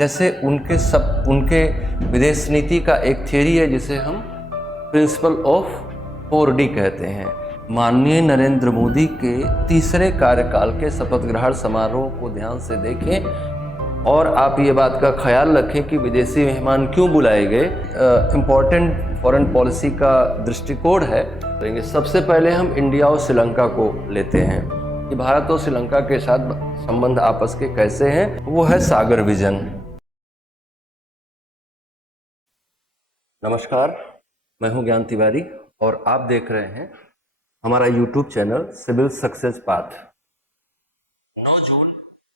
जैसे उनके विदेश नीति का एक थियरी है जिसे हम प्रिंसिपल ऑफ 4D कहते हैं। माननीय नरेंद्र मोदी के तीसरे कार्यकाल के शपथ ग्रहण समारोह को ध्यान से देखें और आप ये बात का ख्याल रखें कि विदेशी मेहमान क्यों बुलाए गए। इम्पोर्टेंट फॉरेन पॉलिसी का दृष्टिकोण है। सबसे पहले हम इंडिया और श्रीलंका को लेते हैं कि भारत और श्रीलंका के साथ संबंध आपस के कैसे हैं। वो है सागर विजन। नमस्कार, मैं हूं ज्ञान तिवारी और आप देख रहे हैं हमारा YouTube channel civil success path. 9 June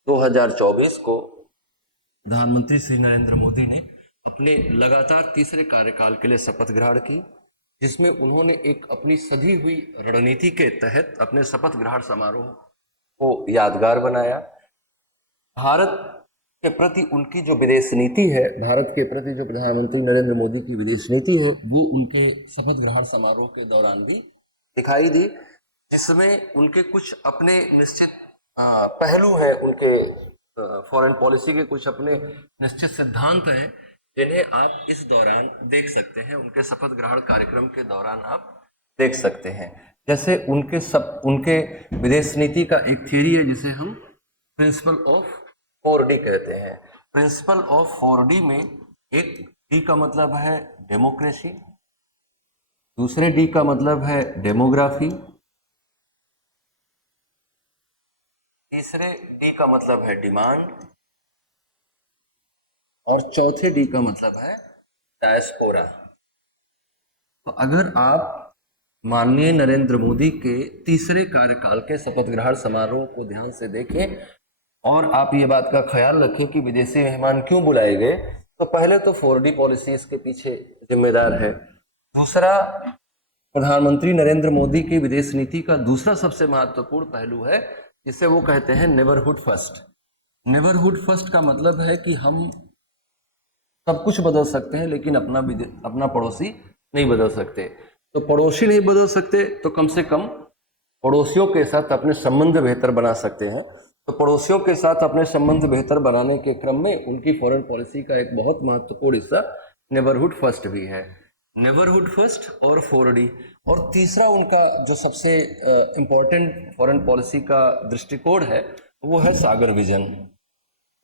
2024 को प्रधानमंत्री श्री नरेंद्र मोदी ने अपने लगातार तीसरे कार्यकाल के लिए शपथ ग्रहण की, जिसमें उन्होंने एक अपनी सधी हुई रणनीति के तहत अपने शपथ ग्रहण समारोह को यादगार बनाया। भारत के प्रति उनकी जो विदेश नीति है, भारत के प्रति जो प्रधानमंत्री नरेंद्र मोदी की विदेश नीति है, वो उनके शपथ ग्रहण समारोह के दौरान भी दिखाई दी, जिसमें उनके कुछ अपने निश्चित पहलू हैं, उनके फॉरेन पॉलिसी के कुछ अपने निश्चित सिद्धांत हैं जिन्हें आप इस दौरान देख सकते हैं। उनके शपथ ग्रहण कार्यक्रम के दौरान आप देख सकते हैं। जैसे उनके विदेश नीति का एक थियरी है जिसे हम प्रिंसिपल ऑफ 4D कहते हैं। प्रिंसिपल ऑफ 4D में एक डी का मतलब है डेमोक्रेसी, दूसरे डी का मतलब है डेमोग्राफी, तीसरे डी का मतलब है डिमांड और चौथे डी का मतलब है डायस्पोरा। तो अगर आप माननीय नरेंद्र मोदी के तीसरे कार्यकाल के शपथ ग्रहण समारोह को ध्यान से देखें और आप ये बात का ख्याल रखें कि विदेशी मेहमान क्यों बुलाए गए, तो पहले तो 4D पॉलिसी इसके पीछे जिम्मेदार है। दूसरा, प्रधानमंत्री नरेंद्र मोदी की विदेश नीति का दूसरा सबसे महत्वपूर्ण पहलू है जिसे वो कहते हैं नेबरहुड फर्स्ट। नेबरहुड फर्स्ट का मतलब है कि हम सब कुछ बदल सकते हैं लेकिन अपना पड़ोसी नहीं बदल सकते। तो पड़ोसी नहीं बदल सकते तो कम से कम पड़ोसियों के साथ अपने संबंध बेहतर बना सकते हैं। तो पड़ोसियों के साथ अपने संबंध बेहतर बनाने के क्रम में उनकी फॉरेन पॉलिसी का एक बहुत महत्वपूर्ण हिस्सा नेबरहुड फर्स्ट भी है। नेबरहुड फर्स्ट और 4D। और तीसरा उनका जो सबसे इम्पोर्टेंट फॉरेन पॉलिसी का दृष्टिकोण है वो है सागर विजन।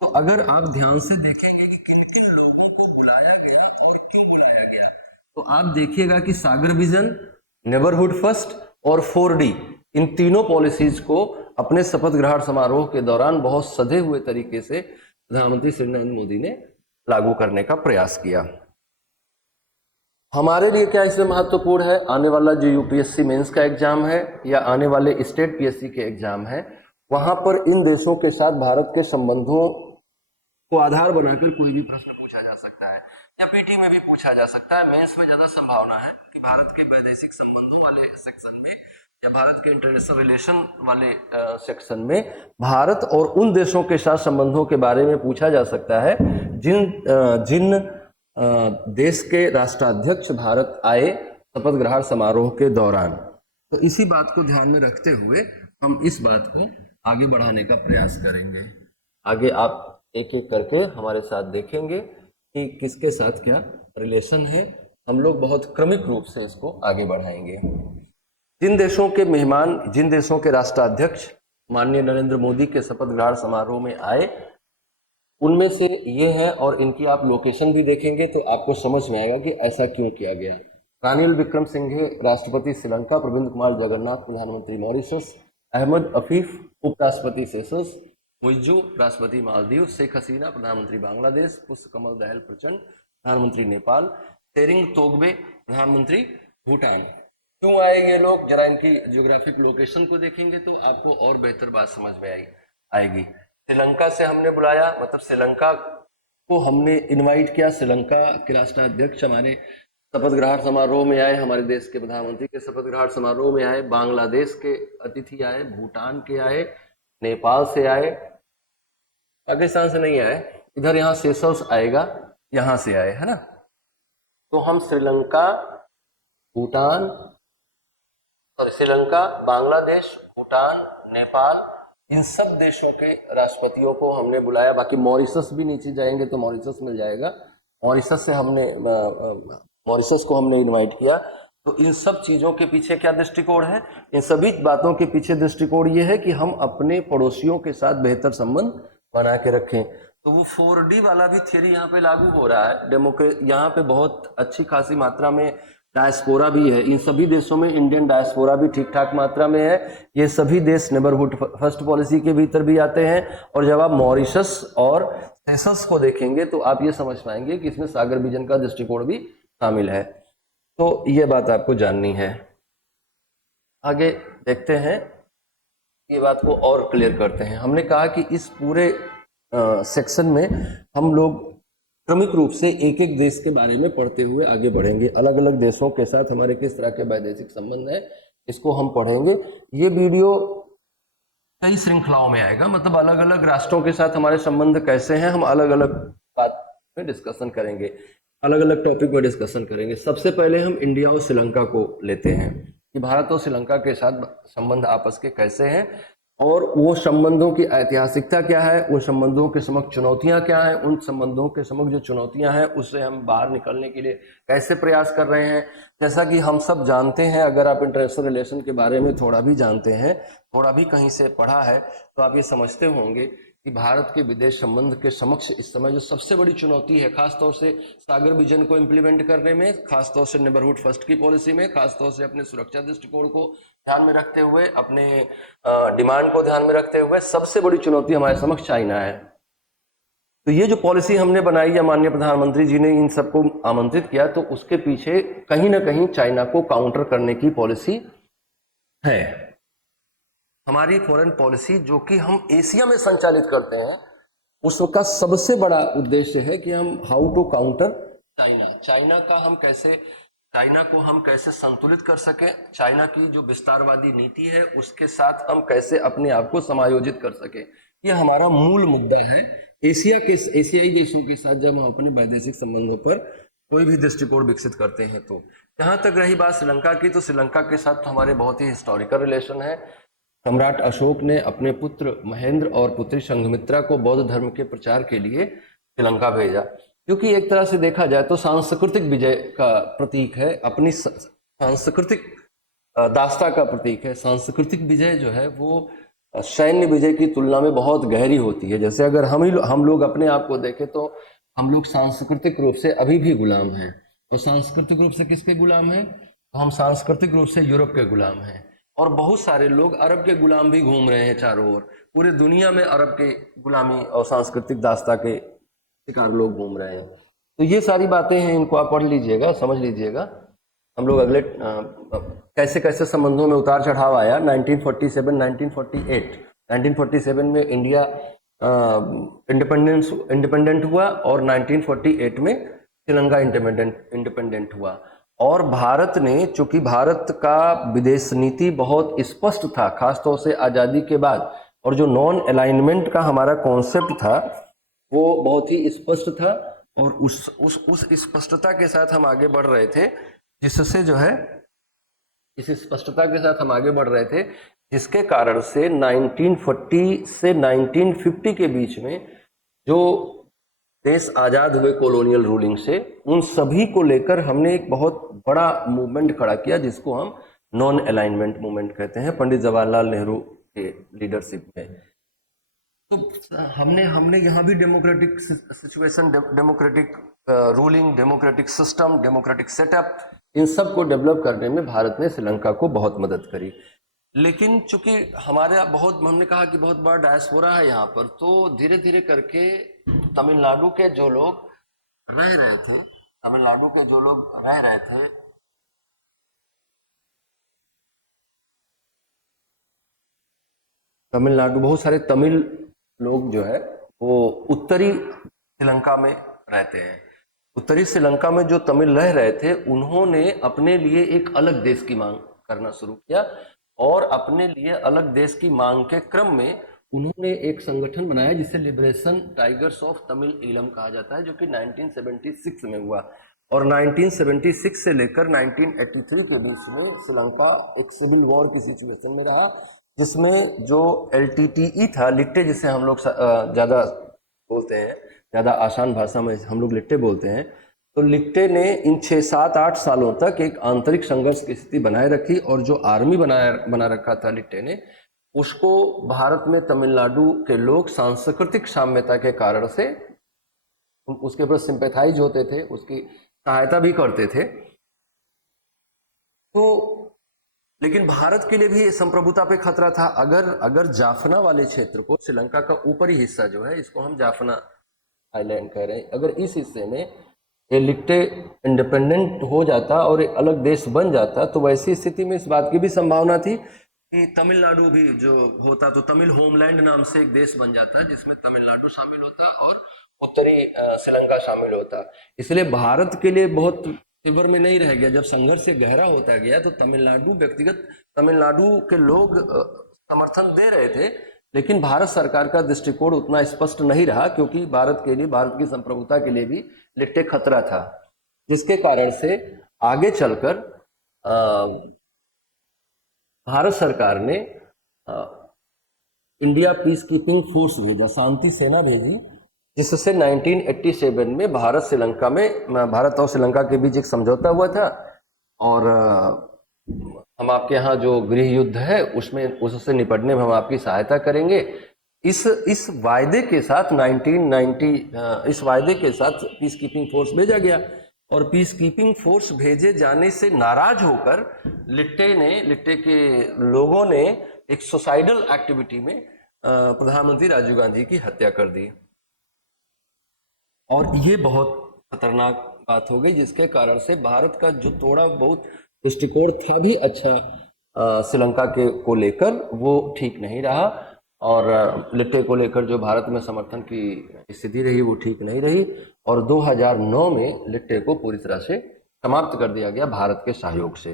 तो अगर आप ध्यान से देखेंगे कि किन किन लोगों को बुलाया गया और क्यों बुलाया गया, तो आप देखिएगा कि सागर विजन, नेबरहुड फर्स्ट और 4D, इन तीनों पॉलिसीज को अपने शपथ ग्रहण समारोह के दौरान बहुत सधे हुए तरीके से प्रधानमंत्री श्री नरेंद्र मोदी ने लागू करने का प्रयास किया। हमारे लिए क्या इसमें महत्वपूर्ण है? आने वाला जो यूपीएससी मेंस का एग्जाम है या आने वाले स्टेट पीएससी के एग्जाम है, वहां पर इन देशों के साथ भारत के संबंधों को आधार बनाकर कोई भी प्रश्न पूछा जा सकता है या पीटी में भी पूछा जा सकता है। मेंस में ज्यादा संभावना है कि भारत के वैदेशिक संबंधों वाले सेक्शन में या भारत के इंटरनेशनल रिलेशन वाले सेक्शन में भारत और उन देशों के साथ संबंधों के बारे में पूछा जा सकता है जिन देश के राष्ट्राध्यक्ष भारत आए शपथ ग्रहण समारोह के दौरान। तो इसी बात को ध्यान में रखते हुए हम इस बात को आगे बढ़ाने का प्रयास करेंगे। आगे आप एक एक करके हमारे साथ देखेंगे कि किसके साथ क्या रिलेशन है। हम लोग बहुत क्रमिक रूप से इसको आगे बढ़ाएंगे। जिन देशों के मेहमान, जिन देशों के राष्ट्राध्यक्ष माननीय नरेंद्र मोदी के शपथ ग्रहण समारोह में आए, उनमें से ये है और इनकी आप लोकेशन भी देखेंगे तो आपको समझ में आएगा कि ऐसा क्यों किया गया। रानिल विक्रमसिंघे राष्ट्रपति श्रीलंका, प्रविंद कुमार जगन्नाथ प्रधानमंत्री मॉरिशस, अहमद अफीफ उपराष्ट्रपति सेशल्स, मुइज्जू राष्ट्रपति मालदीव, शेख हसीना प्रधानमंत्री बांग्लादेश, पुष्प कमल दहल प्रचंड प्रधानमंत्री नेपाल, तेरिंग तोगबे प्रधानमंत्री भूटान। क्यों आए ये लोग? जरा इनकी जियोग्राफिक लोकेशन को देखेंगे तो आपको और बेहतर बात समझ में आएगी। श्रीलंका से हमने बुलाया, मतलब श्रीलंका को हमने इनवाइट किया। श्रीलंका के राष्ट्राध्यक्ष हमारे शपथ ग्रहण समारोह में आए, हमारे देश के प्रधानमंत्री के शपथ ग्रहण समारोह में आए, बांग्लादेश के अतिथि आए, भूटान के आए, नेपाल से आए, पाकिस्तान से नहीं आए, इधर यहाँ सेशल्स आएगा, यहाँ से आए, है ना। तो हम श्रीलंका, बांग्लादेश, भूटान, नेपाल इन सब देशों के राष्ट्रपतियों को हमने बुलाया। बाकी मॉरिशस भी नीचे जाएंगे तो मॉरिशस मिल जाएगा, मॉरिशस से हमने मॉरिशस को हमने इनवाइट किया। तो इन सब चीजों के पीछे क्या दृष्टिकोण है? इन सभी बातों के पीछे दृष्टिकोण ये है कि हम अपने पड़ोसियों के साथ बेहतर संबंध बना के रखें। तो वो 4D वाला भी थियरी यहाँ पे लागू हो रहा है। यहाँ पे बहुत अच्छी खासी मात्रा में डायस्पोरा भी है। इन सभी देशों में इंडियन डायस्पोरा भी ठीक ठाक मात्रा में है। ये सभी देश नेबरहुड फर्स्ट पॉलिसी के भीतर भी आते हैं। और जब आप मॉरिशस और सेशल्स को देखेंगे तो आप ये समझ पाएंगे कि इसमें सागर विजन का दृष्टिकोण भी शामिल है। तो ये बात आपको जाननी है। आगे देखते हैं, ये बात को और क्लियर करते हैं। हमने कहा कि इस पूरे सेक्शन में हम लोग क्रमिक रूप से एक एक देश के बारे में पढ़ते हुए आगे बढ़ेंगे। अलग अलग देशों के साथ हमारे किस तरह के वैदेशिक संबंध है, इसको हम पढ़ेंगे। ये वीडियो कई श्रृंखलाओं में आएगा, मतलब अलग अलग राष्ट्रों के साथ हमारे संबंध कैसे हैं, हम अलग अलग बात में डिस्कशन करेंगे, अलग अलग टॉपिक में डिस्कशन करेंगे। सबसे पहले हम इंडिया और श्रीलंका को लेते हैं कि भारत और श्रीलंका के साथ संबंध आपस के कैसे हैं और वो संबंधों की ऐतिहासिकता क्या है, उन संबंधों के समक्ष चुनौतियां क्या हैं, उन संबंधों के समक्ष जो चुनौतियां हैं उससे हम बाहर निकलने के लिए कैसे प्रयास कर रहे हैं। जैसा कि हम सब जानते हैं, अगर आप इंटरनेशनल रिलेशन के बारे में थोड़ा भी जानते हैं, थोड़ा भी कहीं से पढ़ा है, तो आप ये समझते होंगे कि भारत के विदेश संबंध के समक्ष इस समय जो सबसे बड़ी चुनौती है, खासतौर से सागर विजन को इम्प्लीमेंट करने में, खासतौर से नेबरहुड फर्स्ट की पॉलिसी में, खासतौर से अपने सुरक्षा दृष्टिकोण को ध्यान में रखते हुए, अपने डिमांड को ध्यान में रखते हुए, सबसे बड़ी चुनौती हमारे समक्ष चाइना है। तो ये जो पॉलिसी हमने बनाई या माननीय प्रधानमंत्री जी ने इन सबको आमंत्रित किया, तो उसके पीछे कहीं ना कहीं चाइना को काउंटर करने की पॉलिसी है। हमारी फॉरेन पॉलिसी जो कि हम एशिया में संचालित करते हैं, उसका सबसे बड़ा उद्देश्य है कि हम हाउ टू काउंटर चाइना को हम कैसे संतुलित कर सके, चाइना की जो विस्तारवादी नीति है उसके साथ हम कैसे अपने आप को समायोजित कर सके। ये हमारा मूल मुद्दा है। एशियाई देशों के साथ जब हम अपने वैदेशिक संबंधों पर कोई भी दृष्टिकोण विकसित करते हैं। तो जहां तक रही बात श्रीलंका की, तो श्रीलंका के साथ तो हमारे बहुत ही हिस्टोरिकल रिलेशन है। सम्राट अशोक ने अपने पुत्र महेंद्र और पुत्री संघमित्रा को बौद्ध धर्म के प्रचार के लिए श्रीलंका भेजा, क्योंकि एक तरह से देखा जाए तो सांस्कृतिक विजय का प्रतीक है, अपनी सांस्कृतिक दास्ता का प्रतीक है। सांस्कृतिक विजय जो है वो सैन्य विजय की तुलना में बहुत गहरी होती है। जैसे अगर हम लोग अपने आप को देखें तो हम लोग सांस्कृतिक रूप से अभी भी गुलाम हैं। और सांस्कृतिक रूप से किसके गुलाम हैं? तो हम सांस्कृतिक रूप से यूरोप के गुलाम हैं। और बहुत सारे लोग अरब के गुलाम भी घूम रहे हैं चारों ओर। पूरे दुनिया में अरब के गुलामी और सांस्कृतिक दास्ता के शिकार लोग घूम रहे हैं। तो ये सारी बातें हैं, इनको आप पढ़ लीजिएगा, समझ लीजिएगा। हम लोग अगले कैसे कैसे संबंधों में उतार चढ़ाव आया। 1947 में इंडिया इंडिपेंडेंट हुआ और 1948 में श्रीलंका इंडिपेंडेंट हुआ। और भारत ने, चूंकि भारत का विदेश नीति बहुत स्पष्ट था, खासतौर से आज़ादी के बाद, और जो नॉन अलाइनमेंट का हमारा कॉन्सेप्ट था वो बहुत ही स्पष्ट था, और उस स्पष्टता के साथ हम आगे बढ़ रहे थे, जिससे जो है इस स्पष्टता के साथ हम आगे बढ़ रहे थे, जिसके कारण से 1940 से 1950 के बीच में जो देश आजाद हुए कॉलोनियल रूलिंग से, उन सभी को लेकर हमने एक बहुत बड़ा मूवमेंट खड़ा किया, जिसको हम नॉन अलाइनमेंट मूवमेंट कहते हैं, पंडित जवाहरलाल नेहरू के लीडरशिप में। तो हमने यहाँ भी democratic situation, democratic ruling, democratic system, democratic setup, इन सब को डेवलप करने में भारत ने श्रीलंका को बहुत मदद करी। लेकिन चूंकि हमने कहा कि बहुत बड़ा डायस्पोरा है यहाँ पर, तो धीरे धीरे करके तमिलनाडु के जो लोग रह रहे थे तमिलनाडु, बहुत सारे तमिल लोग जो है वो उत्तरी श्रीलंका में रहते हैं। उत्तरी श्रीलंका में जो तमिल रह रहे थे, उन्होंने अपने लिए एक अलग देश की मांग करना शुरू किया, और अपने लिए अलग देश की मांग के क्रम में उन्होंने एक संगठन बनाया जिसे liberation tigers of Tamil Eelam कहा जाता है, जो कि 1976 में हुआ। और 1976 से लेकर 1983 के बीच में श्रीलंका एक सिविल वॉर की सिचुएशन में रहा, जिसमें जो LTTE था, लिट्टे जिसे हम लोग ज़्यादा बोलते हैं, ज़्यादा आसान भाषा में हम लोग लिट्टे बोलते हैं, तो लिट्टे ने इन 6, 7, 8 सालों तक एक आंतरिक संघर्ष की स्थिति बनाए रखी, और जो आर्मी बना रखा था लिट्टे ने, उसको भारत में तमिलनाडु के लोग सांस्कृतिक साम्यता के कारण से उसके ऊपर सिंपैथाइज होते थे, उसकी सहायता भी करते थे। तो लेकिन भारत के लिए भी संप्रभुता पे खतरा था। अगर जाफना वाले क्षेत्र को, श्रीलंका का ऊपरी हिस्सा जो है, इसको हम जाफना आइलैंड कह रहे हैं, अगर इस हिस्से में ये लिट्टे इंडिपेंडेंट हो जाता और एक अलग देश बन जाता, तो वैसी स्थिति में इस बात की भी संभावना थी कि तमिलनाडु भी जो होता तो तमिल होमलैंड नाम से एक देश बन जाता, जिसमें तमिलनाडु शामिल होता और उत्तरी श्रीलंका शामिल होता। इसलिए भारत के लिए बहुत फेवर में नहीं रह गया। जब संघर्ष से गहरा होता गया तो व्यक्तिगत तमिलनाडु के लोग समर्थन दे रहे थे, लेकिन भारत सरकार का दृष्टिकोण उतना स्पष्ट नहीं रहा, क्योंकि भारत के लिए, भारत की संप्रभुता के लिए भी लिट्टे खतरा था, जिसके कारण से आगे चलकर भारत सरकार ने इंडिया पीस कीपिंग फोर्स भेजा, शांति सेना भेजी, जिससे 1987 में भारत और श्रीलंका के बीच एक समझौता हुआ था, और हम आपके यहाँ जो गृह युद्ध है उससे निपटने में हम आपकी सहायता करेंगे। इस वायदे के साथ 1990 इस वायदे के साथ पीस कीपिंग फोर्स भेजा गया, और पीस कीपिंग फोर्स भेजे जाने से नाराज होकर लिट्टे के लोगों ने एक सुसाइडल एक्टिविटी में प्रधानमंत्री राजीव गांधी की हत्या कर दी, और ये बहुत खतरनाक बात हो गई, जिसके कारण से भारत का जो थोड़ा बहुत दृष्टिकोण था भी अच्छा श्रीलंका को लेकर, वो ठीक नहीं रहा, और लिट्टे को लेकर जो भारत में समर्थन की स्थिति रही वो ठीक नहीं रही, और 2009 में लिट्टे को पूरी तरह से समाप्त कर दिया गया भारत के सहयोग से।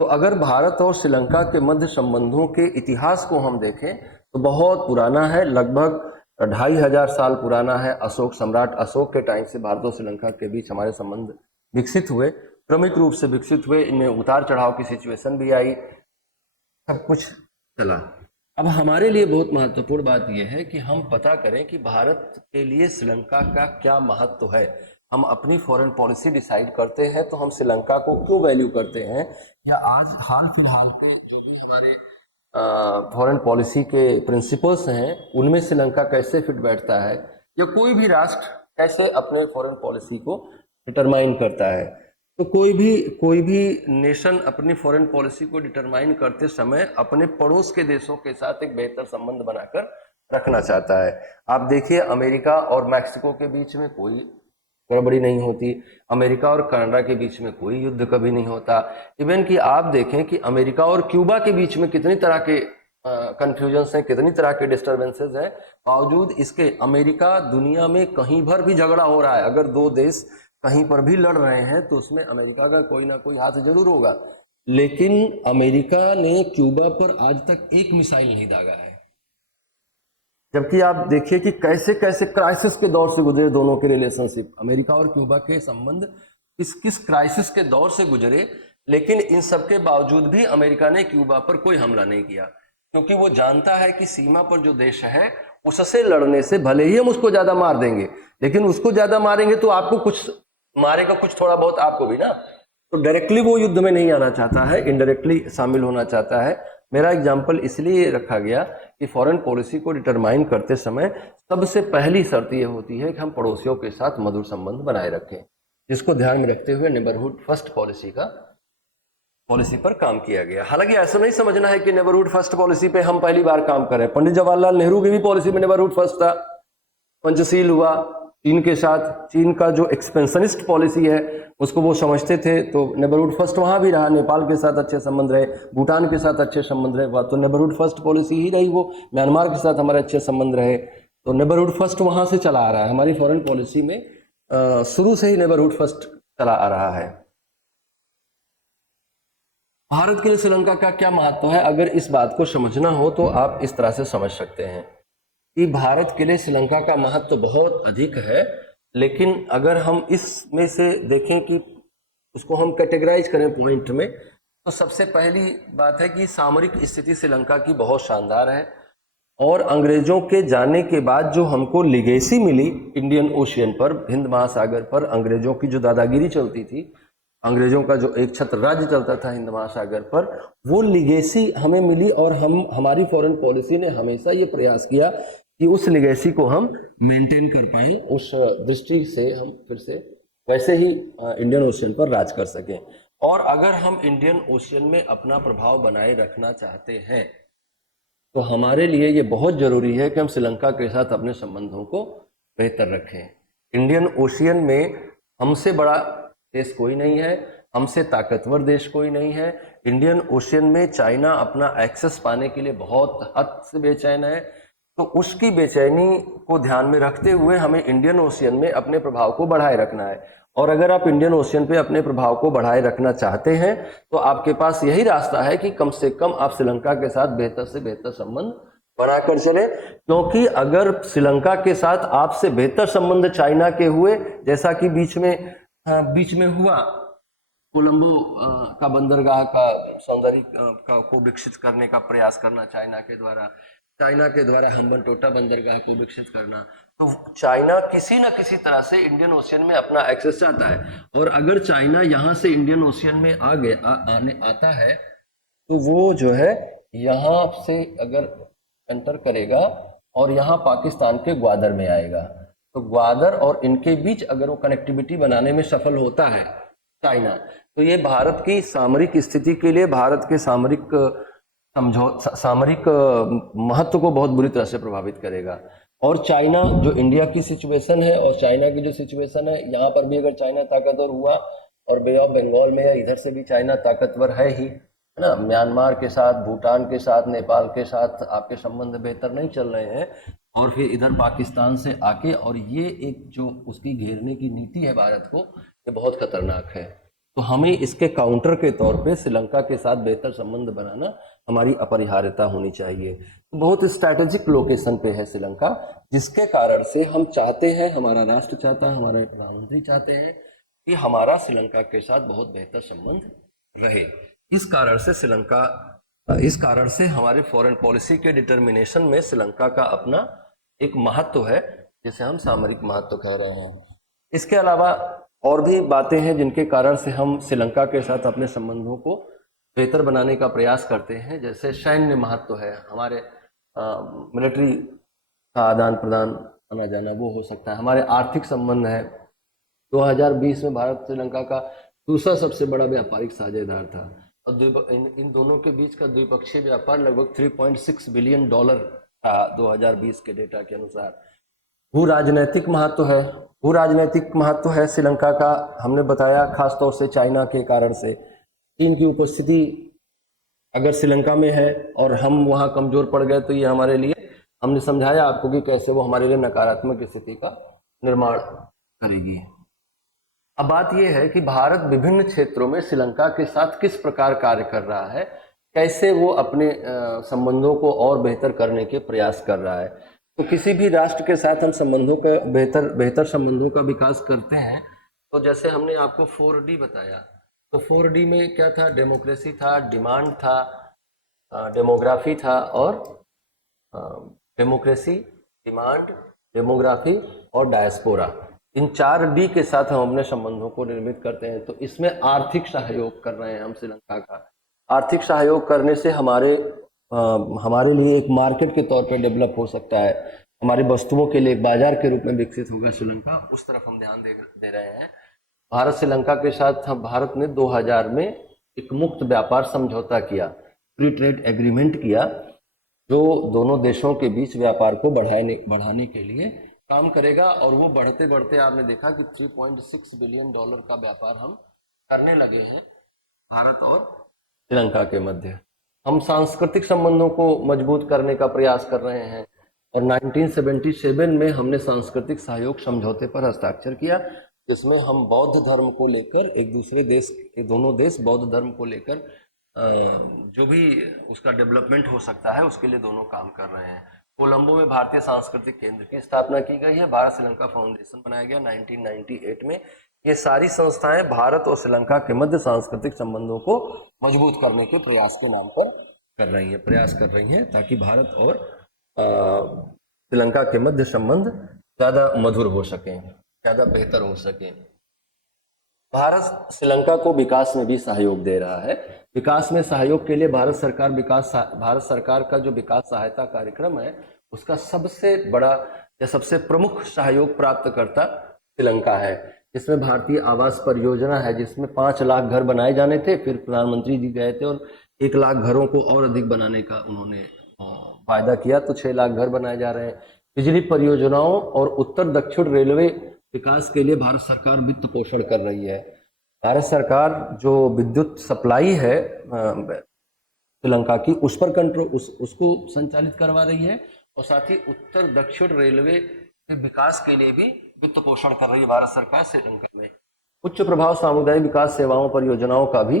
तो अगर भारत और श्रीलंका के मध्य संबंधों के इतिहास को हम देखें तो बहुत पुराना है, लगभग 2500 साल पुराना है। सम्राट अशोक के टाइम से भारत और श्रीलंका के बीच हमारे संबंध विकसित हुए, क्रमिक रूप से विकसित हुए, इनमें उतार चढ़ाव की सिचुएशन भी आई, सब कुछ चला। अब हमारे लिए बहुत महत्वपूर्ण बात यह है कि हम पता करें कि भारत के लिए श्रीलंका का क्या महत्व है। हम अपनी फॉरेन पॉलिसी डिसाइड करते हैं तो हम श्रीलंका को क्यों वैल्यू करते हैं, या आज हाल फिलहाल के जो भी हमारे फॉरेन पॉलिसी के प्रिंसिपल्स हैं उनमें श्रीलंका कैसे फिट बैठता है, या कोई भी राष्ट्र कैसे अपने फॉरेन पॉलिसी को डिटरमाइन करता है। तो कोई भी नेशन अपनी फॉरेन पॉलिसी को डिटरमाइन करते समय अपने पड़ोस के देशों के साथ एक बेहतर संबंध बनाकर रखना चाहता है। आप देखिए, अमेरिका और मैक्सिको के बीच में कोई गड़बड़ी नहीं होती, अमेरिका और कनाडा के बीच में कोई युद्ध कभी नहीं होता। इवन कि आप देखें कि अमेरिका और क्यूबा के बीच में कितनी तरह के कंफ्यूजन्स हैं, कितनी तरह के डिस्टर्बेंसेस हैं, बावजूद इसके अमेरिका दुनिया में कहीं भर भी झगड़ा हो रहा है, अगर दो देश कहीं पर भी लड़ रहे हैं तो उसमें अमेरिका का कोई ना कोई हाथ जरूर होगा। लेकिन अमेरिका ने क्यूबा पर आज तक एक मिसाइल नहीं दागा है, जबकि आप देखिए कि कैसे कैसे क्राइसिस के दौर से गुजरे दोनों के रिलेशनशिप, अमेरिका और क्यूबा के संबंध किस क्राइसिस के दौर से गुजरे। लेकिन इन सब के बावजूद भी अमेरिका ने क्यूबा पर कोई हमला नहीं किया, क्योंकि वो जानता है कि सीमा पर जो देश है उससे लड़ने से भले ही हम उसको ज्यादा मार देंगे, लेकिन उसको ज्यादा मारेंगे तो आपको कुछ मारेगा, कुछ थोड़ा बहुत आपको भी ना। तो डायरेक्टली वो युद्ध में नहीं आना चाहता है, इनडायरेक्टली शामिल होना चाहता है। मेरा एग्जाम्पल इसलिए रखा गया कि फॉरेन पॉलिसी को डिटरमाइन करते समय सबसे पहली शर्त यह होती है कि हम पड़ोसियों के साथ मधुर संबंध बनाए रखें, जिसको ध्यान में रखते हुए नेबरहुड फर्स्ट पॉलिसी पर काम किया गया। हालांकि ऐसा नहीं समझना है कि नेबरहुड फर्स्ट पॉलिसी पे हम पहली बार काम करें। पंडित जवाहरलाल नेहरू की भी पॉलिसी में नेबरहुड फर्स्ट था, पंचशील हुआ चीन के साथ, चीन का जो एक्सपेंशनिस्ट पॉलिसी है उसको वो समझते थे, तो नेबरहुड फर्स्ट वहां भी रहा, नेपाल के साथ अच्छे संबंध रहे, भूटान के साथ अच्छे संबंध रहे, तो नेबरहुड फर्स्ट पॉलिसी ही रही वो। म्यांमार के साथ हमारे अच्छे संबंध रहे, तो नेबरहुड फर्स्ट वहां से चला आ रहा है। हमारी फॉरेन पॉलिसी में शुरू से ही नेबरहुड फर्स्ट चला आ रहा है। भारत के लिए श्रीलंका का क्या महत्व है, अगर इस बात को समझना हो तो आप इस तरह से समझ सकते हैं कि भारत के लिए श्रीलंका का महत्व बहुत अधिक है। लेकिन अगर हम इसमें से देखें कि उसको हम कैटेगराइज करें पॉइंट में, तो सबसे पहली बात है कि सामरिक स्थिति श्रीलंका की बहुत शानदार है, और अंग्रेजों के जाने के बाद जो हमको लिगेसी मिली इंडियन ओशियन पर, हिंद महासागर पर अंग्रेजों की जो दादागिरी चलती थी, अंग्रेजों का जो एक छत्र राज्य चलता था हिंद महासागर पर, वो लिगेसी हमें मिली। और हमारी फॉरेन पॉलिसी ने हमेशा ये प्रयास किया कि उस लिगेसी को हम मेंटेन कर पाएं, उस दृष्टि से हम फिर से वैसे ही इंडियन ओशियन पर राज कर सकें। और अगर हम इंडियन ओशियन में अपना प्रभाव बनाए रखना चाहते हैं तो हमारे लिए ये बहुत जरूरी है कि हम श्रीलंका के साथ अपने संबंधों को बेहतर रखें। इंडियन ओशियन में हमसे बड़ा देश कोई नहीं है, हमसे ताकतवर देश कोई नहीं है। इंडियन ओशियन में चाइना अपना एक्सेस पाने के लिए बहुत हद से बेचैन है, तो उसकी बेचैनी को ध्यान में रखते हुए हमें इंडियन ओशियन में अपने प्रभाव को बढ़ाए रखना है। और अगर आप इंडियन ओशियन पे अपने प्रभाव को बढ़ाए रखना चाहते हैं तो आपके पास यही रास्ता है कि कम से कम आप श्रीलंका के साथ बेहतर से बेहतर संबंध बनाकर चले, क्योंकि अगर श्रीलंका के साथ आपसे बेहतर संबंध चाइना के हुए, जैसा कि बीच में हुआ, कोलंबो का बंदरगाह का सौंदर्य को विकसित करने का प्रयास करना चाइना के द्वारा हम्बनटोटा बंदरगाह को विकसित करना, तो चाइना किसी न किसी तरह से इंडियन ओशियन में अपना एक्सेस चाहता है। और अगर चाइना यहाँ से इंडियन ओशियन में आता है तो वो जो है यहाँ से अगर एंटर करेगा और यहाँ पाकिस्तान के ग्वादर में आएगा, तो ग्वादर और इनके बीच अगर वो कनेक्टिविटी बनाने में सफल होता है चाइना, तो ये भारत की सामरिक स्थिति के लिए, भारत के सामरिक महत्व को बहुत बुरी तरह से प्रभावित करेगा। और चाइना जो इंडिया की सिचुएशन है और चाइना की जो सिचुएशन है, यहाँ पर भी अगर चाइना ताकतवर हुआ, और बे ऑफ बंगाल में या इधर से भी चाइना ताकतवर है ही, है ना, म्यांमार के साथ, भूटान के साथ, नेपाल के साथ आपके संबंध बेहतर नहीं चल रहे हैं, और फिर इधर पाकिस्तान से आके, और ये एक जो उसकी घेरने की नीति है भारत को, ये बहुत खतरनाक है। तो हमें इसके काउंटर के तौर पे श्रीलंका के साथ बेहतर संबंध बनाना हमारी अपरिहार्यता होनी चाहिए। तो बहुत स्ट्रैटेजिक लोकेशन पे है श्रीलंका, जिसके कारण से हम चाहते हैं, हमारा राष्ट्र चाहता है, हमारे प्रधानमंत्री चाहते हैं कि हमारा श्रीलंका के साथ बहुत बेहतर संबंध रहे। इस कारण से हमारे फॉरेन पॉलिसी के डिटर्मिनेशन में श्रीलंका का अपना एक महत्व है, जिसे हम सामरिक महत्व कह रहे हैं। इसके अलावा और भी बातें हैं जिनके कारण से हम श्रीलंका के साथ अपने संबंधों को बेहतर बनाने का प्रयास करते हैं। जैसे सैन्य महत्व है, हमारे मिलिट्री का आदान प्रदान, आना जाना, वो हो सकता है। हमारे आर्थिक संबंध है, 2020 में भारत श्रीलंका का दूसरा सबसे बड़ा व्यापारिक साझेदार था, और इन दोनों के बीच का द्विपक्षीय व्यापार लगभग $3.6 बिलियन था 2020 के डेटा के अनुसार। भू राजनीतिक महत्व है श्रीलंका का, हमने बताया, खासतौर से चाइना के कारण से। चीन की उपस्थिति अगर श्रीलंका में है और हम वहां कमजोर पड़ गए तो ये हमारे लिए, हमने समझाया आपको कि कैसे वो हमारे लिए नकारात्मक स्थिति का निर्माण करेगी। अब बात यह है कि भारत विभिन्न क्षेत्रों में श्रीलंका के साथ किस प्रकार कार्य कर रहा है, कैसे वो अपने संबंधों को और बेहतर करने के प्रयास कर रहा है। तो किसी भी राष्ट्र के साथ हम संबंधों का बेहतर संबंधों का विकास करते हैं, तो जैसे हमने आपको 4D बताया, तो 4D में क्या था? डेमोक्रेसी था, डिमांड था, डेमोग्राफी था, और डेमोक्रेसी, डिमांड, डेमोग्राफी और डायस्पोरा, इन 4D के साथ हम अपने संबंधों को निर्मित करते हैं। तो इसमें आर्थिक सहयोग कर रहे हैं हम श्रीलंका का। आर्थिक सहयोग करने से हमारे लिए एक मार्केट के तौर पर डेवलप हो सकता है, हमारी वस्तुओं के लिए एक बाजार के रूप में विकसित होगा श्रीलंका, उस तरफ हम ध्यान दे रहे हैं। भारत श्रीलंका के साथ भारत ने 2000 में एक मुक्त व्यापार समझौता किया, फ्री ट्रेड एग्रीमेंट किया, जो दोनों देशों के बीच व्यापार को बढ़ाने के लिए काम करेगा। और वो बढ़ते बढ़ते आपने देखा कि $3.6 बिलियन का व्यापार हम करने लगे हैं भारत और श्रीलंका के मध्य। हम सांस्कृतिक संबंधों को मजबूत करने का प्रयास कर रहे हैं, और 1977 में हमने सांस्कृतिक सहयोग समझौते पर हस्ताक्षर किया, जिसमें हम बौद्ध धर्म को लेकर दोनों देश बौद्ध धर्म को लेकर जो भी उसका डेवलपमेंट हो सकता है उसके लिए दोनों काम कर रहे हैं। कोलंबो में भारतीय सांस्कृतिक केंद्र की स्थापना की गई है। भारत श्रीलंका फाउंडेशन बनाया गया 1998 में। ये सारी संस्थाएं भारत और श्रीलंका के मध्य सांस्कृतिक संबंधों को मजबूत करने के प्रयास के नाम पर प्रयास कर रही हैं ताकि भारत और श्रीलंका के मध्य संबंध ज्यादा मधुर हो सके, ज्यादा बेहतर हो सके। भारत श्रीलंका को विकास में भी सहयोग दे रहा है। विकास में सहयोग के लिए भारत सरकार का जो विकास सहायता कार्यक्रम है उसका सबसे बड़ा या सबसे प्रमुख सहयोग प्राप्तकर्ता श्रीलंका है। इसमें भारतीय आवास परियोजना है जिसमें 5 लाख घर बनाए जाने थे, फिर प्रधानमंत्री जी गए थे और 1 लाख घरों को और अधिक बनाने का उन्होंने वायदा किया, तो 6 लाख घर बनाए जा रहे हैं। बिजली परियोजनाओं और उत्तर दक्षिण रेलवे विकास के लिए भारत सरकार वित्त पोषण कर रही है। भारत सरकार जो विद्युत सप्लाई है श्रीलंका की उस पर उसको संचालित करवा रही है और साथ ही उत्तर दक्षिण रेलवे के विकास के लिए भी वित्त पोषण कर रही है भारत सरकार श्रीलंका में। उच्च प्रभाव सामुदायिक विकास सेवाओं परियोजनाओं का भी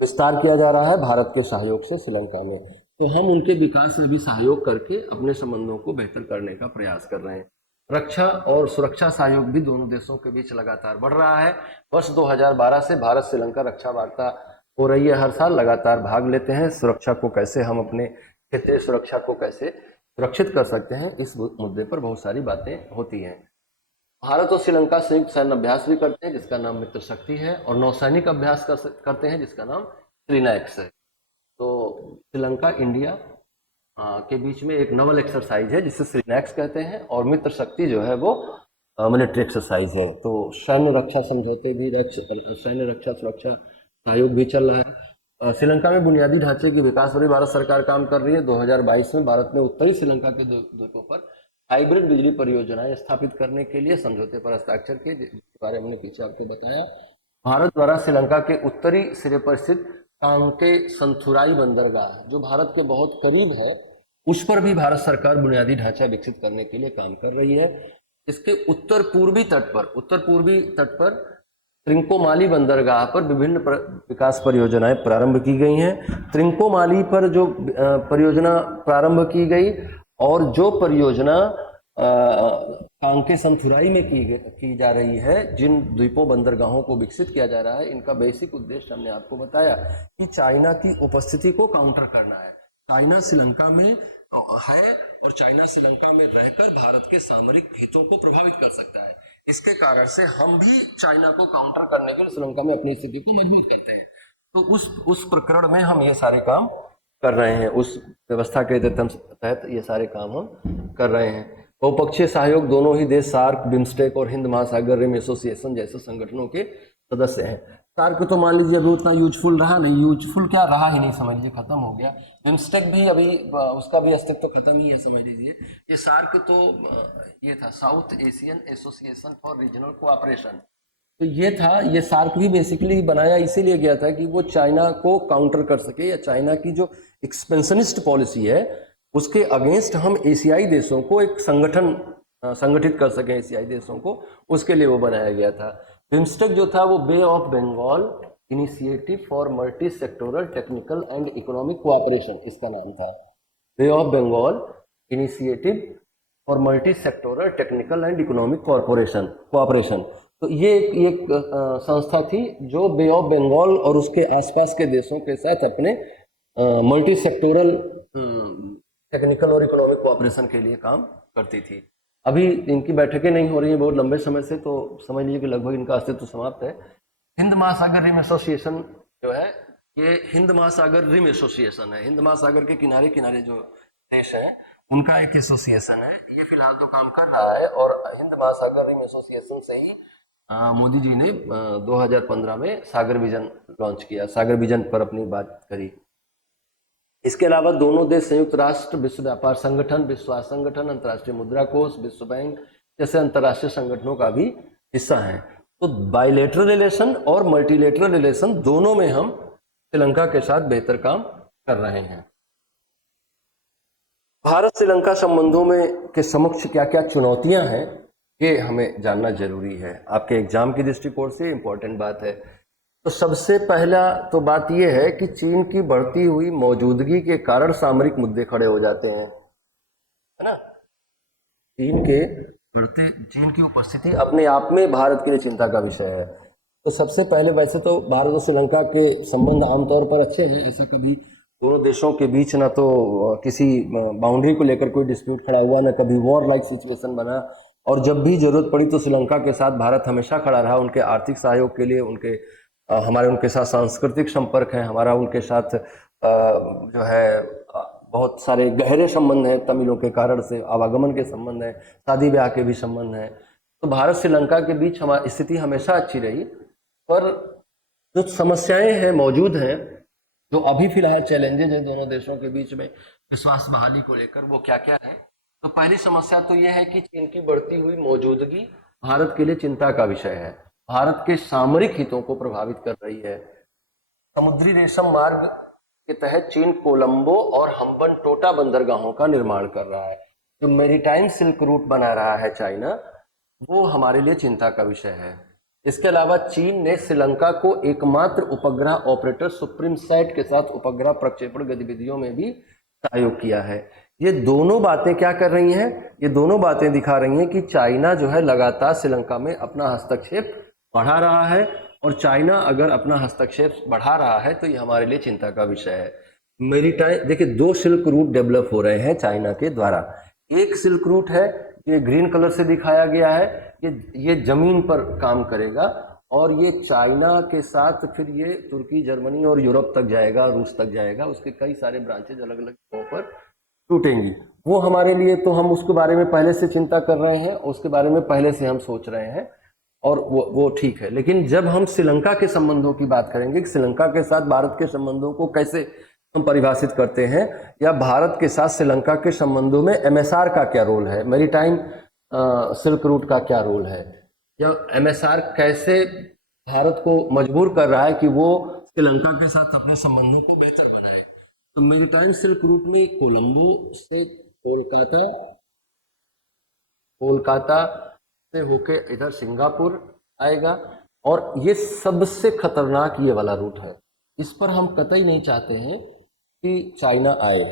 विस्तार किया जा रहा है भारत के सहयोग से श्रीलंका में। तो हम उनके विकास में भी सहयोग करके अपने संबंधों को बेहतर करने का प्रयास कर रहे हैं। रक्षा और सुरक्षा सहयोग भी दोनों देशों के बीच लगातार बढ़ रहा है। वर्ष 2012 से भारत श्रीलंका रक्षा वार्ता हो रही है, हर साल लगातार भाग लेते हैं। सुरक्षा को कैसे हम अपने क्षेत्रीय सुरक्षा को कैसे सुरक्षित कर सकते हैं, इस मुद्दे पर बहुत सारी बातें होती हैं। भारत और श्रीलंका संयुक्त सैन्य अभ्यास भी करते हैं जिसका नाम मित्र शक्ति है, और नौसैनिक अभ्यास करते हैं जिसका नाम श्रीनैक्स है। तो श्रीलंका इंडिया के बीच में एक नवल एक्सरसाइज है जिसे श्रीनैक्स कहते हैं, और मित्र शक्ति जो है वो मिलिट्री एक्सरसाइज है। तो सैन्य रक्षा समझौते भी, सैन्य रक्षा सुरक्षा सहयोग भी चल रहा है। श्रीलंका में बुनियादी ढांचे के विकास पर भी भारत सरकार काम कर रही है। 2022 में भारत ने उत्तरी श्रीलंका के द्वीपों पर हाइब्रिड बिजली परियोजनाएं स्थापित करने के लिए समझौते पर हस्ताक्षर किए, जिसके बारे में हमने पीछे आपको बताया। भारत द्वारा श्रीलंका के उत्तरी सिरे पर स्थित कांके संथुराई बंदरगाह जो भारत के बहुत करीब है, उस पर भी भारत सरकार बुनियादी ढांचा विकसित करने के लिए काम कर रही है। इसके उत्तर पूर्वी तट पर त्रिंकोमाली बंदरगाह पर विभिन्न विकास परियोजनाएं प्रारंभ की गई हैं। त्रिंकोमाली पर जो परियोजना प्रारंभ की गई और जो परियोजना कांके संथुराई में की जा रही है, जिन द्वीपों बंदरगाहों को विकसित किया जा रहा है, इनका बेसिक उद्देश्य हमने आपको बताया कि चाइना की उपस्थिति को काउंटर करना है। चाइना श्रीलंका में है और चाइना श्रीलंका में रहकर भारत के सामरिक हितों को प्रभावित कर सकता है। इसके कारण से हम भी चाइना को काउंटर करने के लिए श्रीलंका में अपनी स्थिति को मजबूत करते हैं। तो उस प्रकरण में हम ये सारे काम कर रहे हैं, उस व्यवस्था के तहत ये सारे काम हम कर रहे हैं। बहुपक्षीय सहयोग, दोनों ही देश सार्क, बिम्स्टेक और हिंद महासागर रिम एसोसिएशन जैसे संगठनों के सदस्य हैं। सार्क तो मान लीजिए अभी उतना यूजफुल रहा नहीं, यूजफुल क्या रहा ही नहीं, समझ लीजिए खत्म हो गया। बिम्स्टेक भी अभी उसका भी अस्तित्व खत्म ही है, समझ लीजिए। ये सार्क तो ये था south Asian association for regional cooperation, तो ये था। ये सार्क भी बेसिकली बनाया इसीलिए गया था कि वो चाइना को काउंटर कर सके, या चाइना की जो एक्सपेंशनिस्ट पॉलिसी है उसके अगेंस्ट हम एशियाई देशों को एक संगठित कर सके, एशियाई देशों को, उसके लिए वो बनाया गया था। बिम्स्टेक जो था वो bay of Bengal initiative for multi sectoral technical and economic cooperation, इसका नाम था। Bay of Bengal initiative for multi sectoral technical and economic cooperation. तो ये एक संस्था थी जो बे ऑफ बंगाल और उसके आसपास के देशों के साथ अपने मल्टी सेक्टोरल टेक्निकल और इकोनॉमिक कोऑपरेशन के लिए काम करती थी। अभी इनकी बैठकें नहीं हो रही हैं बहुत लंबे समय से, तो समझ लीजिए कि लगभग इनका अस्तित्व समाप्त है। हिंद महासागर रिम एसोसिएशन जो है, ये हिंद महासागर रिम एसोसिएशन है। हिंद महासागर के किनारे किनारे जो देश है उनका एक एसोसिएशन है। ये फिलहाल तो काम कर रहा है, और हिंद महासागर रिम एसोसिएशन से ही मोदी जी ने 2015 में सागर विजन लॉन्च किया, सागर विजन पर अपनी बात करी। इसके अलावा दोनों देश संयुक्त राष्ट्र, विश्व व्यापार संगठन, विश्व स्वास्थ्य संगठन, अंतर्राष्ट्रीय मुद्रा कोष, विश्व बैंक जैसे अंतर्राष्ट्रीय संगठनों का भी हिस्सा हैं। तो बायलैटरल रिलेशन और मल्टीलैटरल रिलेशन दोनों में हम श्रीलंका के साथ बेहतर काम कर रहे हैं। भारत श्रीलंका संबंधों में के समक्ष क्या क्या चुनौतियां हैं, ये हमें जानना जरूरी है। आपके एग्जाम की दृष्टिकोण से इंपॉर्टेंट बात है। तो सबसे पहला तो बात यह है कि चीन की बढ़ती हुई मौजूदगी के कारण सामरिक मुद्दे खड़े हो जाते हैं। है ना। चीन की उपस्थिति अपने आप में भारत के लिए चिंता का विषय है। तो सबसे पहले वैसे तो भारत और श्रीलंका के संबंध आमतौर पर अच्छे हैं, ऐसा कभी दोनों देशों के बीच ना तो किसी बाउंड्री को लेकर कोई डिस्प्यूट खड़ा हुआ, ना कभी वॉर लाइक सिचुएशन बना, और जब भी जरूरत पड़ी तो श्रीलंका के साथ भारत हमेशा खड़ा रहा उनके आर्थिक सहयोग के लिए। हमारे उनके साथ सांस्कृतिक संपर्क है, हमारा उनके साथ जो है बहुत सारे गहरे संबंध हैं, तमिलों के कारण से आवागमन के संबंध हैं, शादी ब्याह के भी संबंध हैं। तो भारत श्रीलंका के बीच हमारी स्थिति हमेशा अच्छी रही, पर जो समस्याएं हैं मौजूद हैं, जो अभी फिलहाल चैलेंजेज हैं दोनों देशों के बीच में विश्वास बहाली को लेकर, वो क्या क्या है। तो पहली समस्या तो यह है कि चीन की बढ़ती हुई मौजूदगी भारत के लिए चिंता का विषय है, भारत के सामरिक हितों को प्रभावित कर रही है। समुद्री रेशम मार्ग के तहत चीन कोलंबो और हम्बनटोटा बंदरगाहों का निर्माण कर रहा है। जो मैरीटाइम सिल्क रूट बना रहा है चाइना, वो हमारे लिए चिंता का विषय है। इसके अलावा चीन ने श्रीलंका को एकमात्र उपग्रह ऑपरेटर सुप्रीम सैट के साथ उपग्रह प्रक्षेपण गतिविधियों में भी सहयोग किया है। ये दोनों बातें क्या कर रही हैं? ये दोनों बातें दिखा रही हैं कि चाइना जो है लगातार श्रीलंका में अपना हस्तक्षेप बढ़ा रहा है, और चाइना अगर अपना हस्तक्षेप बढ़ा रहा है तो ये हमारे लिए चिंता का विषय है। मेरीटाइम देखिए, दो सिल्क रूट डेवलप हो रहे हैं चाइना के द्वारा। एक सिल्क रूट है, ये ग्रीन कलर से दिखाया गया है, ये जमीन पर काम करेगा, और ये चाइना के साथ फिर ये तुर्की, जर्मनी और यूरोप तक जाएगा, रूस तक जाएगा। उसके कई सारे ब्रांचेज अलग अलग जगहों पर टूटेंगी। वो हमारे लिए तो हम उसके बारे में पहले से चिंता कर रहे हैं, उसके बारे में पहले से हम सोच रहे हैं, और वो ठीक है। लेकिन जब हम श्रीलंका के संबंधों की बात करेंगे कि श्रीलंका के साथ भारत के संबंधों को कैसे हम परिभाषित करते हैं, या भारत के साथ श्रीलंका के संबंधों में एमएसआर का क्या रोल है, मैरीटाइम सिल्क रूट का क्या रोल है, या एमएसआर कैसे भारत को मजबूर कर रहा है कि वो श्रीलंका के साथ अपने संबंधों को बेहतर बनाए। तो मैरीटाइम सिल्क रूट में कोलंबो से कोलकाता से होके इधर सिंगापुर आएगा, और ये सबसे खतरनाक ये वाला रूट है। इस पर हम कतई नहीं चाहते हैं कि चाइना आए,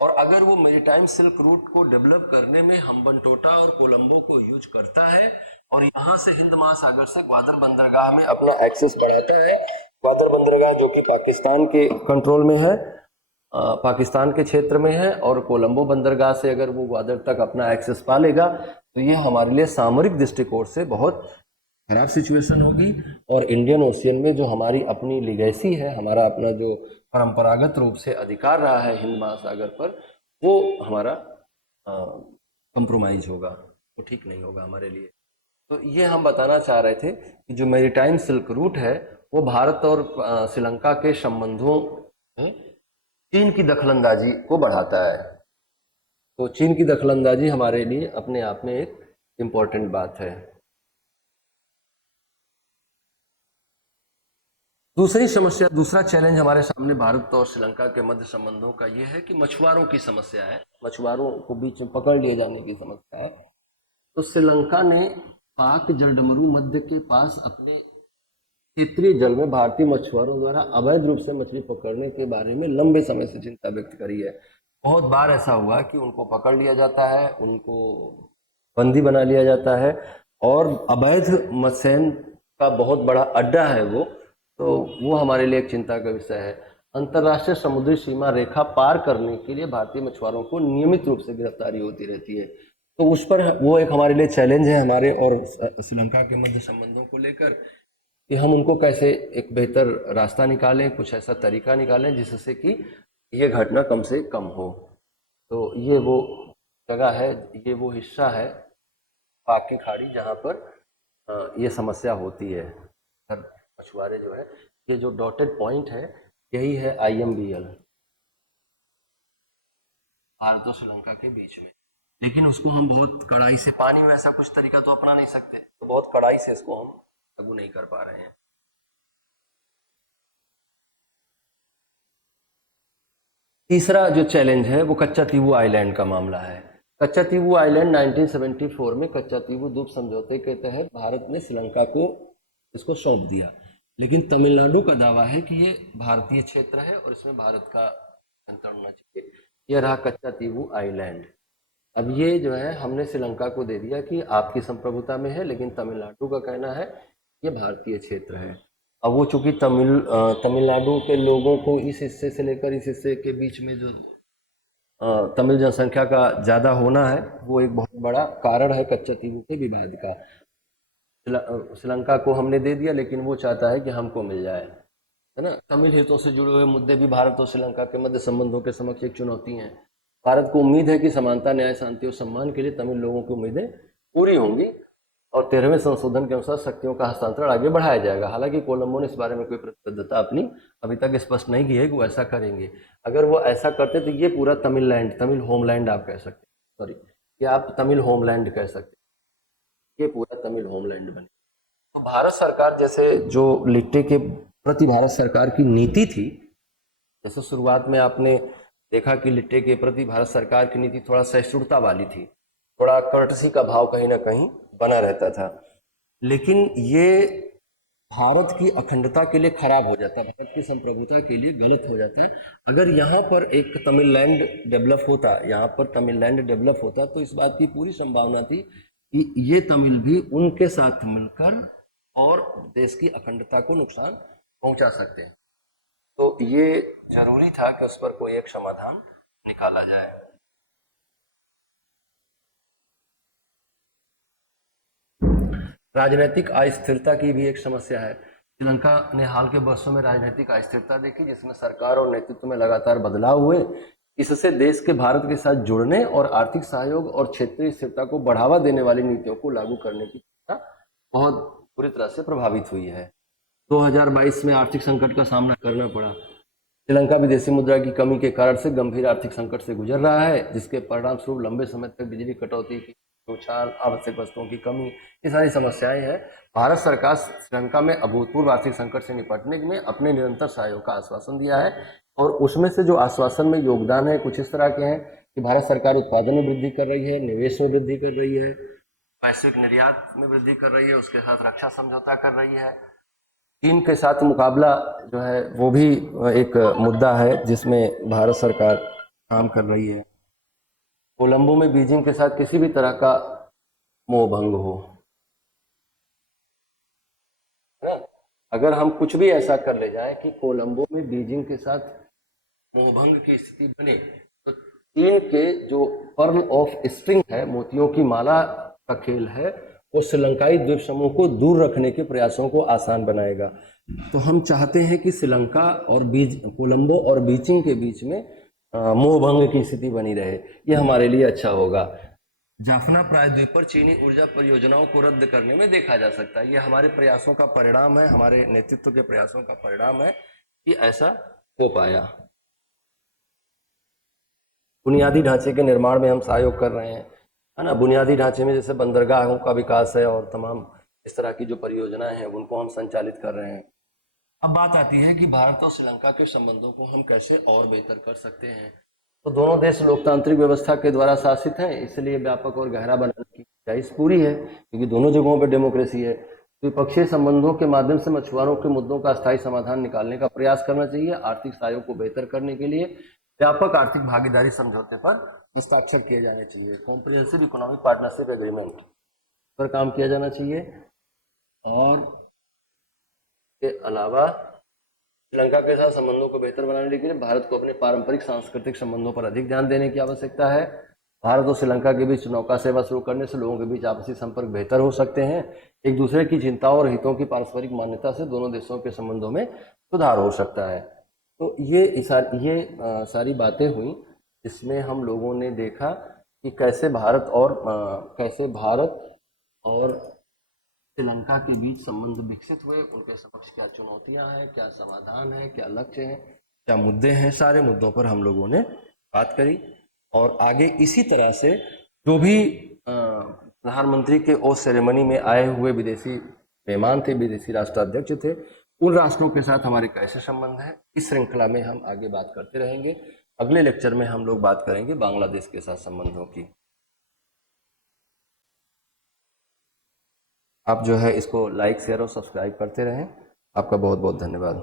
और अगर वो मैरीटाइम सिल्क रूट को डेवलप करने में हम्बनटोटा और कोलंबो को यूज करता है, और यहाँ से हिंद महासागर से ग्वादर बंदरगाह में अपना एक्सेस बढ़ाता है, ग्वादर बंदरगाह जो कि पाकिस्तान के कंट्रोल में है, पाकिस्तान के क्षेत्र में है, और कोलंबो बंदरगाह से अगर वो ग्वादर तक अपना एक्सेस पा लेगा, तो ये हमारे लिए सामरिक दृष्टिकोण से बहुत खराब सिचुएशन होगी। और इंडियन ओशियन में जो हमारी अपनी लिगेसी है, हमारा अपना जो परंपरागत रूप से अधिकार रहा है हिंद महासागर पर, वो हमारा कंप्रोमाइज होगा, वो ठीक नहीं होगा हमारे लिए। तो ये हम बताना चाह रहे थे कि जो मैरीटाइम सिल्क रूट है, वो भारत और श्रीलंका के संबंधों में चीन की दखलंदाजी को बढ़ाता है। तो चीन की दखलंदाजी हमारे लिए अपने आप में एक इम्पोर्टेंट बात है। दूसरी समस्या, दूसरा चैलेंज हमारे सामने भारत और श्रीलंका के मध्य संबंधों का यह है कि मछुआरों की समस्या है, मछुआरों को बीच में पकड़ लिए जाने की समस्या है। तो श्रीलंका ने पाक जलडमरू मध्य के पास अपने क्षेत्रीय जल में भारतीय मछुआरों द्वारा अवैध रूप से मछली पकड़ने के बारे में लंबे समय से चिंता व्यक्त करी है। बहुत बार ऐसा हुआ कि उनको पकड़ लिया जाता है, उनको बंदी बना लिया जाता है, और अवैध मत्स्य का बहुत बड़ा अड्डा है वो। तो वो हमारे लिए एक चिंता का विषय है। अंतर्राष्ट्रीय समुद्री सीमा रेखा पार करने के लिए भारतीय मछुआरों को नियमित रूप से गिरफ्तारी होती रहती है। तो उस पर वो एक हमारे लिए चैलेंज है हमारे और श्रीलंका के मध्य संबंधों को लेकर, कि हम उनको कैसे एक बेहतर रास्ता निकालें, कुछ ऐसा तरीका निकालें जिससे कि ये घटना कम से कम हो। तो ये वो जगह है, ये वो हिस्सा है पाक की खाड़ी जहाँ पर ये समस्या होती है। मछुआरे जो है, ये जो डॉटेड पॉइंट है, यही है IMBL, भारत और श्रीलंका के बीच में। लेकिन उसको हम बहुत कड़ाई से, पानी में ऐसा कुछ तरीका तो अपना नहीं सकते, तो बहुत कड़ाई से इसको हम लागू नहीं कर पा रहे हैं। तीसरा जो चैलेंज है वो कच्चा तीवू आइलैंड का मामला है। कच्चा तीवू आइलैंड 1974 में कच्चा तीवू द्वीप समझौते के तहत भारत ने श्रीलंका को इसको सौंप दिया, लेकिन तमिलनाडु का दावा है कि ये भारतीय क्षेत्र है और इसमें भारत का नियंत्रण होना चाहिए। यह रहा कच्चा तीवू आइलैंड। अब ये जो है हमने श्रीलंका को दे दिया कि आपकी संप्रभुता में है, लेकिन तमिलनाडु का कहना है ये भारतीय क्षेत्र है। अब वो चूंकि तमिलनाडु के लोगों को इस हिस्से से लेकर इस हिस्से के बीच में जो तमिल जनसंख्या का ज़्यादा होना है, वो एक बहुत बड़ा कारण है कच्चा तीवू के विवाद का। श्रीलंका को हमने दे दिया, लेकिन वो चाहता है कि हमको मिल जाए, है ना। तमिल हितों से जुड़े हुए मुद्दे भी भारत और श्रीलंका के मध्य संबंधों के समक्ष एक चुनौती हैं। भारत को उम्मीद है कि समानता, न्याय, शांति और सम्मान के लिए तमिल लोगों की उम्मीदें पूरी होंगी और 13वें संशोधन के अनुसार शक्तियों का हस्तांतरण आगे बढ़ाया जाएगा। हालांकि कोलंबो ने इस बारे में कोई प्रतिबद्धता अपनी अभी तक स्पष्ट नहीं की है कि वो ऐसा करेंगे। अगर वो ऐसा करते तो ये पूरा तमिल होमलैंड आप कह सकते हैं, सॉरी, कि आप तमिल होमलैंड कह सकते हैं, ये पूरा तमिल होमलैंड बने। तो भारत सरकार जैसे जो लिट्टे के प्रति भारत सरकार की नीति थी, जैसे शुरुआत में आपने देखा कि लिट्टे के प्रति भारत सरकार की नीति थोड़ा सहिष्णुता वाली थी, थोड़ा कर्टसी का भाव कहीं ना कहीं बना रहता था, लेकिन ये भारत की अखंडता के लिए खराब हो जाता है, भारत की संप्रभुता के लिए गलत हो जाता है। अगर यहाँ पर एक तमिललैंड डेवलप होता, यहाँ पर तमिललैंड डेवलप होता, तो इस बात की पूरी संभावना थी कि ये तमिल भी उनके साथ मिलकर और देश की अखंडता को नुकसान पहुंचा सकते हैं। तो ये जरूरी था कि उस पर कोई एक समाधान निकाला जाए। राजनीतिक अस्थिरता की भी एक समस्या है। श्रीलंका ने हाल के वर्षों में राजनीतिक अस्थिरता देखी, जिसमें सरकार और नेतृत्व में लगातार बदलाव हुए। इससे देश के भारत के साथ जुड़ने और आर्थिक सहयोग और क्षेत्रीय स्थिरता को बढ़ावा देने वाली नीतियों को लागू करने की बहुत बुरी तरह से प्रभावित हुई है। 2022 में आर्थिक संकट का सामना करना पड़ा। श्रीलंका विदेशी मुद्रा की कमी के कारण से गंभीर आर्थिक संकट से गुजर रहा है, जिसके परिणाम स्वरूप लंबे समय तक बिजली कटौती की उछाल, आवश्यक वस्तुओं की कमी, ये सारी समस्याएं हैं। भारत सरकार श्रीलंका में अभूतपूर्व आर्थिक संकट से निपटने में अपने निरंतर सहयोग का आश्वासन दिया है, और उसमें से जो आश्वासन में योगदान है कुछ इस तरह के हैं कि भारत सरकार उत्पादन में वृद्धि कर रही है, निवेश में वृद्धि कर रही है, वैश्विक निर्यात में वृद्धि कर रही है, उसके साथ रक्षा समझौता कर रही है। चीन के साथ मुकाबला जो है वो भी एक मुद्दा है जिसमें भारत सरकार काम कर रही है। कोलंबो में बीजिंग के साथ किसी भी तरह का मोह भंग हो, है ना, अगर हम कुछ भी ऐसा कर ले जाए कि कोलंबो में बीजिंग के साथ मोहभंग की स्थिति बने, तो चीन के जो पर्ल ऑफ स्ट्रिंग है, मोतियों की माला का खेल है, वो श्रीलंकाई द्वीप समूह को दूर रखने के प्रयासों को आसान बनाएगा। तो हम चाहते हैं कि श्रीलंका और कोलंबो और बीजिंग के बीच में मोहभंग की स्थिति बनी रहे, ये हमारे लिए अच्छा होगा। जाफना प्रायद्वीप पर चीनी ऊर्जा परियोजनाओं को रद्द करने में देखा जा सकता है, ये हमारे प्रयासों का परिणाम है, हमारे नेतृत्व के प्रयासों का परिणाम है कि ऐसा हो पाया। बुनियादी ढांचे के निर्माण में हम सहयोग कर रहे हैं, है ना। बुनियादी ढांचे में जैसे बंदरगाहों का विकास है और तमाम इस तरह की जो परियोजनाएं हैं उनको हम संचालित कर रहे हैं। अब बात आती है कि भारत और श्रीलंका के संबंधों को हम कैसे और बेहतर कर सकते हैं। तो दोनों देश लोकतांत्रिक व्यवस्था के द्वारा शासित हैं, इसलिए व्यापक और गहरा बनाने की गुंजाइश पूरी है, क्योंकि दोनों जगहों पर डेमोक्रेसी है। द्विपक्षीय संबंधों के माध्यम से मछुआरों के मुद्दों का स्थायी समाधान निकालने का प्रयास करना चाहिए। आर्थिक सहयोग को बेहतर करने के लिए व्यापक आर्थिक भागीदारी समझौते पर हस्ताक्षर किए जाने चाहिए। कॉम्प्रिहेंसिव इकोनॉमिक पार्टनरशिप एग्रीमेंट पर काम किया जाना चाहिए। और के अलावा श्रीलंका के साथ संबंधों को बेहतर बनाने के लिए भारत को अपने पारंपरिक सांस्कृतिक संबंधों पर अधिक ध्यान देने की आवश्यकता है। भारत और श्रीलंका के बीच नौका सेवा शुरू करने से लोगों के बीच आपसी संपर्क बेहतर हो सकते हैं। एक दूसरे की चिंताओं और हितों की पारस्परिक मान्यता से दोनों देशों के संबंधों में सुधार हो सकता है। तो ये सारी बातें हुई, इसमें हम लोगों ने देखा कि कैसे भारत और श्रीलंका के बीच संबंध विकसित हुए, उनके समक्ष क्या चुनौतियां हैं, क्या समाधान है, क्या लक्ष्य हैं, क्या मुद्दे हैं, सारे मुद्दों पर हम लोगों ने बात करी। और आगे इसी तरह से जो भी प्रधानमंत्री के ओथ सेरेमनी में आए हुए विदेशी मेहमान थे, विदेशी राष्ट्राध्यक्ष थे, उन राष्ट्रों के साथ हमारे कैसे संबंध है, इस श्रृंखला में हम आगे बात करते रहेंगे। अगले लेक्चर में हम लोग बात करेंगे बांग्लादेश के साथ संबंधों की। आप जो है इसको लाइक, शेयर और सब्सक्राइब करते रहें। आपका बहुत बहुत धन्यवाद।